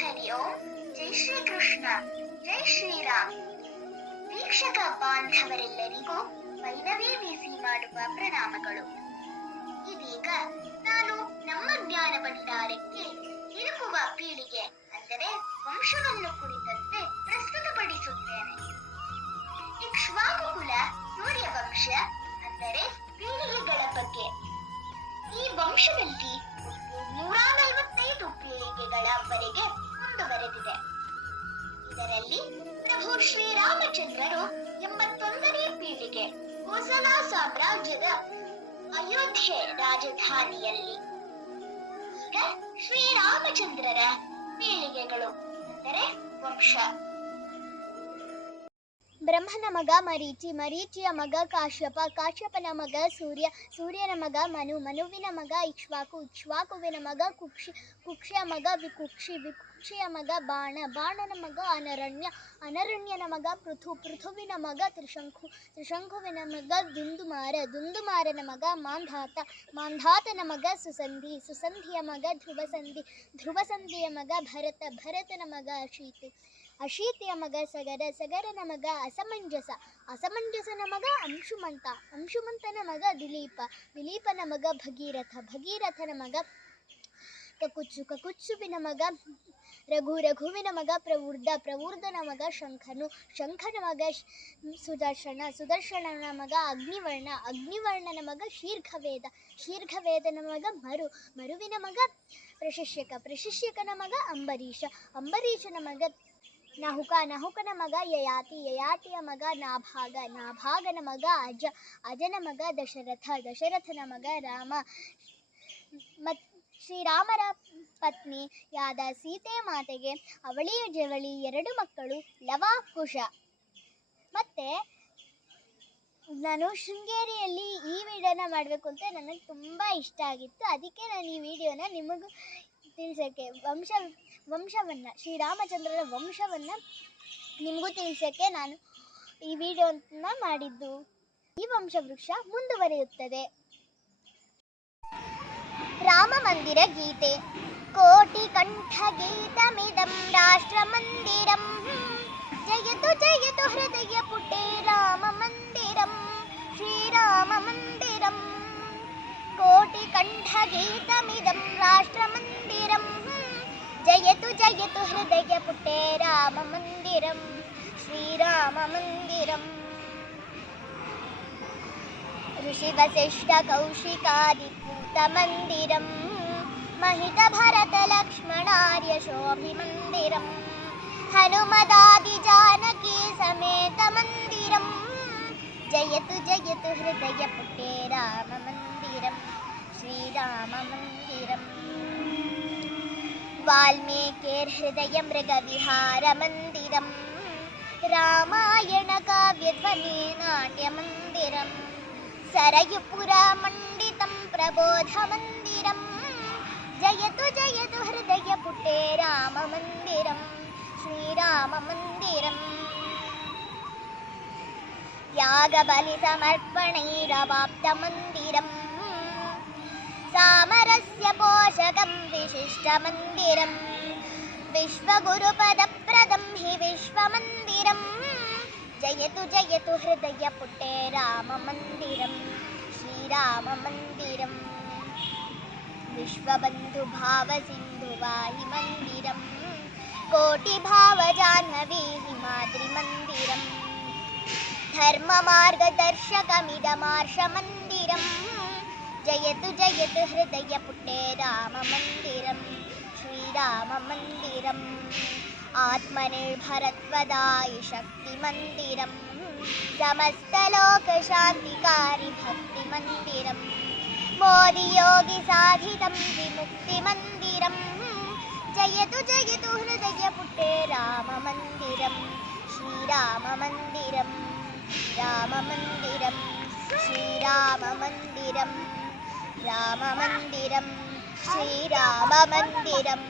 ಹರಿ ಓಂ. ಜೈ ಶ್ರೀ ಕೃಷ್ಣ. ಜೈ ಶ್ರೀರಾಮ್. ವೀಕ್ಷಕ ಬಾಂಧವರೆಲ್ಲರಿಗೂ ವೈನವೇ ಬೀಸಿ ಮಾಡುವ ಪ್ರಣಾಮಗಳು. ಇದೀಗ ನಾನು ನಮ್ಮ ಜ್ಞಾನ ಭಂಡಾರಕ್ಕೆ ಇಳುಕುವ ಪೀಳಿಗೆ ಅಂದರೆ ವಂಶವನ್ನು ಕುರಿತಂತೆ ಪ್ರಸ್ತುತಪಡಿಸುತ್ತೇನೆ. ಇಕ್ಷ್ವಾಕು ಕುಲ ಸೂರ್ಯವಂಶ ಅಂದರೆ ಪೀಳಿಗೆಗಳ ಬಗ್ಗೆ. ಈ ವಂಶದಲ್ಲಿ 145 ಪೀಳಿಗೆಗಳವರೆಗೆ ಮುಂದುವರೆದಿದೆ. ಇದರಲ್ಲಿ ಪ್ರಭು ಶ್ರೀರಾಮಚಂದ್ರರು 81ನೇ ಪೀಳಿಗೆ ಕೋಸಲ ಸಾಮ್ರಾಜ್ಯದ ಅಯೋಧ್ಯೆ ರಾಜಧಾನಿಯಲ್ಲಿ. ಈಗ ಶ್ರೀರಾಮಚಂದ್ರರ ಪೀಳಿಗೆಗಳು ಅಂದರೆ ವಂಶ. ಬ್ರಹ್ಮನ ಮಗ ಮರೀಚಿ, ಮರೀಚಿಯ ಮಗ ಕಾಶ್ಯಪ, ಕಾಶ್ಯಪನ ಮಗ ಸೂರ್ಯ, ಸೂರ್ಯನ ಮಗ ಮನು, ಮನುವಿನ ಮಗ ಇಕ್ಷ್ವಾಕು, ಇಕ್ಷ್ವಾಕುವಿನ ಮಗ ಕುಕ್ಷಿ, ಕುಕ್ಷಿಯ ಮಗ ವಿಕುಕ್ಷಿ, ವಿಕುಕ್ಷಿಯ ಮಗ ಬಾಣ, ಬಾಣನ ಮಗ ಅನರಣ್ಯ, ಅನರಣ್ಯನ ಮಗ ಪೃಥು, ಪೃಥುವಿನ ಮಗ ತ್ರಿಶಂಕು, ತ್ರಿಶಂಕುವಿನ ಮಗ ದುಂದುಮಾರ, ದುಂದುಮಾರನ ಮಗ ಮಾಂಧಾತ, ಮಾಂಧಾತನ ಮಗ ಸುಸಂಧಿ, ಸುಸಂಧಿಯ ಮಗ ಧ್ರುವಸಂಧಿ, ಧ್ರುವಸಂಧಿಯ ಮಗ ಭರತ, ಭರತನ ಮಗ ಅಶೀತಿ, ಅಶೀತಿಯ ಮಗ ಸಗರ, ಸಗರನ ಮಗ ಅಸಮಂಜಸ, ಅಸಮಂಜಸನ ಮಗ ಅಂಶುಮಂತ, ಅಂಶುಮಂತನ ಮಗ ದಿಲೀಪ, ದಿಲೀಪನ ಮಗ ಭಗೀರಥ, ಭಗೀರಥನ ಮಗ ಕಕುಚ್ಚು, ಕಕುಚ್ಚುವಿನ ಮಗ ರಘು, ರಘುವಿನ ಮಗ ಪ್ರವೃದ್ಧ, ಪ್ರವೃದ್ಧನ ಮಗ ಶಂಖನು, ಶಂಖನ ಮಗ ಸುದರ್ಶನ, ಸುದರ್ಶನನ ಮಗ ಅಗ್ನಿವರ್ಣ, ಅಗ್ನಿವರ್ಣನ ಮಗ ಶೀರ್ಘವೇದ, ಶೀರ್ಘವೇದನ ಮಗ ಮರು, ಮರುವಿನ ಮಗ ಪ್ರಶಿಷ್ಯಕ, ಪ್ರಶಿಷ್ಯಕನ ಮಗ ಅಂಬರೀಷ, ಅಂಬರೀಷನ ಮಗ ನಹುಕ, ನಹುಕನ ಮಗ ಯಯಾತಿ, ಯಯಾತಿಯ ಮಗ ನಾಭಾಗ, ನಾಭಾಗನ ಮಗ ಅಜ, ಅಜನ ಮಗ ದಶರಥ, ದಶರಥನ ಮಗ ರಾಮ. ಶ್ರೀರಾಮರ ಪತ್ನಿಯಾದ ಸೀತೆ ಮಾತೆಗೆ ಅವಳಿ ಜವಳಿ 2 ಮಕ್ಕಳು ಲವ ಕುಶ. ಮತ್ತೆ ನಾನು ಶೃಂಗೇರಿಯಲ್ಲಿ ಈ ವಿಡಿಯೋನ ಮಾಡಬೇಕು ಅಂತ ನನಗೆ ತುಂಬ ಇಷ್ಟ ಆಗಿತ್ತು. ಅದಕ್ಕೆ ನಾನು ಈ ವಿಡಿಯೋನ ನಿಮಗೂ ತಿಳಿಸೋಕ್ಕೆ ವಂಶವನ್ನು ಶ್ರೀರಾಮಚಂದ್ರರ ವಂಶವನ್ನು ನಿಮಗೂ ತಿಳಿಸೋಕ್ಕೆ ನಾನು ಈ ವಿಡಿಯೋನ ಮಾಡಿದ್ದು. ಈ ವಂಶವೃಕ್ಷ ಮುಂದುವರಿಯುತ್ತದೆ. ರಾಮ ಮಂದಿರ ಗೀತೆ. ಕೋಟಿ ಕಂಠ ಗೀತಮಿದಂ ರಾಷ್ಟ್ರ ಮಂದಿರಂ ಜಯತು ಜಯತು ಹೃದಯ ಪುಟೆ ರಾಮ ಮಂದಿರಂ ಶ್ರೀರಾಮ ಮಂದಿರಂ. ಕೋಟಿ ಕಂಠ ಗೀತಮಿದಂ ರಾಷ್ಟ್ರ ಮಂದಿರಂ ಜಯತು ಜಯತು ಹೃದಯ ಪುಟೆ ರಾಮ ಮಂದಿರಂ ಶ್ರೀರಾಮ ಮಂದಿರಂ. ಋಷಿ ವಸಿಷ್ಠ ಕೌಶಿಕಾದಿಪೂತ ಮಂದಿರಂ ಮಹಿತ ಭರತ ಲಕ್ಷ್ಮಣಾರ್ಯ ಶೋಭಿ ಮಂದಿರಂ ಹನುಮದಾದಿ ಜಾನಕಿ ಸಮೇತ ಮಂದಿರಂ ಜಯತು ಜಯತು ಹೃದಯ ಪುಟೆ ರಾಮ ಮಂದಿರಂ ಶ್ರೀರಾಮ ಮಂದಿರಂ. ವಾಲ್ಮೀಕಿರ್ಹೃದಯ ಮೃಗವಿಹಾರ ಮಂದಿರಂ ರಾಮಾಯಣ ಕಾವ್ಯಧ್ವನಿ ನಾಟ್ಯ ಮಂದಿರಂ ಸರಯುಪುರ ಮಂಡಿತಂ ಪ್ರಬೋಧ ಮಂದಿರಂ ಜಯತು ಜಯತು ಹೃದಯ ಪುಟೆ ರಾಮ ಮಂದಿರಂ ಶ್ರೀರಾಮ ಮಂದಿರಂ. ತ್ಯಾಗ ಬಲಿ ಸಮರ್ಪಣೈರವಾಪ್ತ ಮಂದಿರಂ ಸಾಮರಸ್ಯ ಪೋಷಕಂ ವಿಶಿಷ್ಟ ಮಂದಿರಂ ವಿಶ್ವಗುರುಪದಪ್ರದಂ ಹಿ ವಿಶ್ವಮಂದಿರಂ ಜಯತು ಜಯತು ಹೃದಯ ಪುಟೆ ರಾಮ ಮಂದಿರಂ ಶ್ರೀರಾಮ ಮಂದಿರಂ. ವಿಶ್ವಬಂಧು ಭಾವ ಸಿಂಧು ವಾಹಿ ಮಂದಿರಂ ಕೋಟಿ ಭಾವ ಜಾಹ್ನವಿ ಹಿಮಾದ್ರಿ ಮಂದಿರಂ ಧರ್ಮ ಮಾರ್ಗದರ್ಶಕಮಿದಮಾರ್ಷ ಮಂದಿರಂ ಜಯತು ಜಯತು ಹೃದಯ ಪುಟೆ ರಾಮ ಮಂದಿರಂ ಶ್ರೀರಾಮ ಮಂದಿರಂ. ಆತ್ಮನಿರ್ಭರತ್ವದಾಯಿ ಶಕ್ತಿ ಮಂದಿರಂ ಸಮಸ್ತ ಲೋಕ ಶಾಂತಿಕಾರಿ ಭಕ್ತಿ ಮಂದಿರಂ ಮೋದಿ ಯೋಗಿ ಸಾಧಿತಂ ವಿಮುಕ್ತಿ ಮಂದಿರಂ ಜಯತು ಜಯತು ಹೃದಯ ಪುಟೆ ರಾಮ ಮಂದಿರಂ ಶ್ರೀರಾಮ ಮಂದಿರಂ ರಾಮ ಮಂದಿರಂ ಶ್ರೀರಾಮ ಮಂದಿರಂ ರಾಮ ಮಂದಿರಂ ಶ್ರೀರಾಮ ಮಂದಿರಂ.